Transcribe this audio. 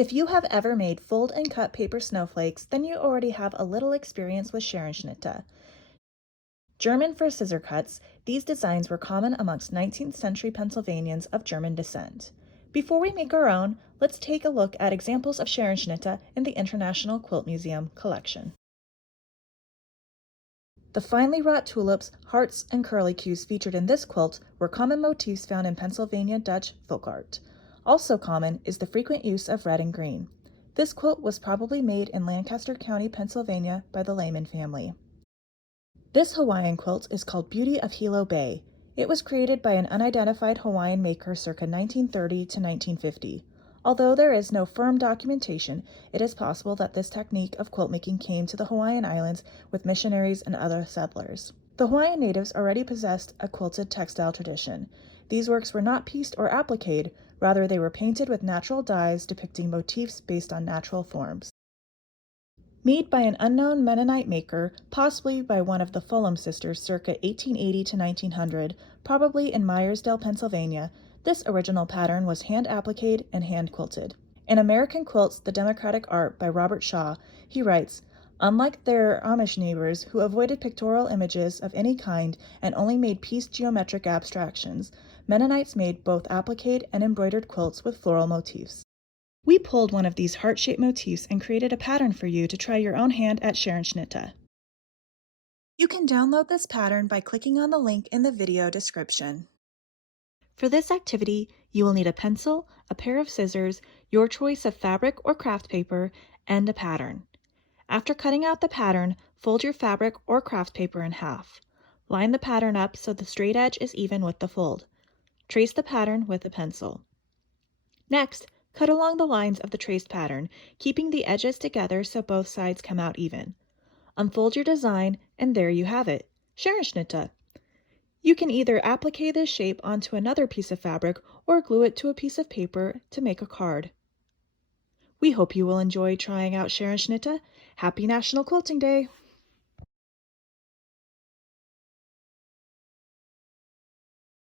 If you have ever made fold and cut paper snowflakes, then you already have a little experience with Scherenschnitte. German for scissor cuts, these designs were common amongst 19th century Pennsylvanians of German descent. Before we make our own, let's take a look at examples of Scherenschnitte in the International Quilt Museum collection. The finely wrought tulips, hearts, and curlicues featured in this quilt were common motifs found in Pennsylvania Dutch folk art. Also common is the frequent use of red and green. This quilt was probably made in Lancaster County, Pennsylvania by the Lehman family. This Hawaiian quilt is called Beauty of Hilo Bay. It was created by an unidentified Hawaiian maker circa 1930 to 1950. Although there is no firm documentation, it is possible that this technique of quilt making came to the Hawaiian Islands with missionaries and other settlers. The Hawaiian natives already possessed a quilted textile tradition. These works were not pieced or appliqued, rather they were painted with natural dyes depicting motifs based on natural forms. Made by an unknown Mennonite maker, possibly by one of the Fulham sisters circa 1880 to 1900, probably in Myersdale, Pennsylvania, this original pattern was hand-appliqued and hand-quilted. In American Quilts, the Democratic Art by Robert Shaw, he writes, "Unlike their Amish neighbors who avoided pictorial images of any kind and only made pieced geometric abstractions, Mennonites made both appliqued and embroidered quilts with floral motifs." We pulled one of these heart-shaped motifs and created a pattern for you to try your own hand at Scherenschnitte. You can download this pattern by clicking on the link in the video description. For this activity, you will need a pencil, a pair of scissors, your choice of fabric or craft paper, and a pattern. After cutting out the pattern, fold your fabric or craft paper in half. Line the pattern up so the straight edge is even with the fold. Trace the pattern with a pencil. Next, cut along the lines of the traced pattern, keeping the edges together so both sides come out even. Unfold your design, and there you have it, Scherenschnitte. You can either applique this shape onto another piece of fabric or glue it to a piece of paper to make a card. We hope you will enjoy trying out Scherenschnitte. Happy National Quilting Day!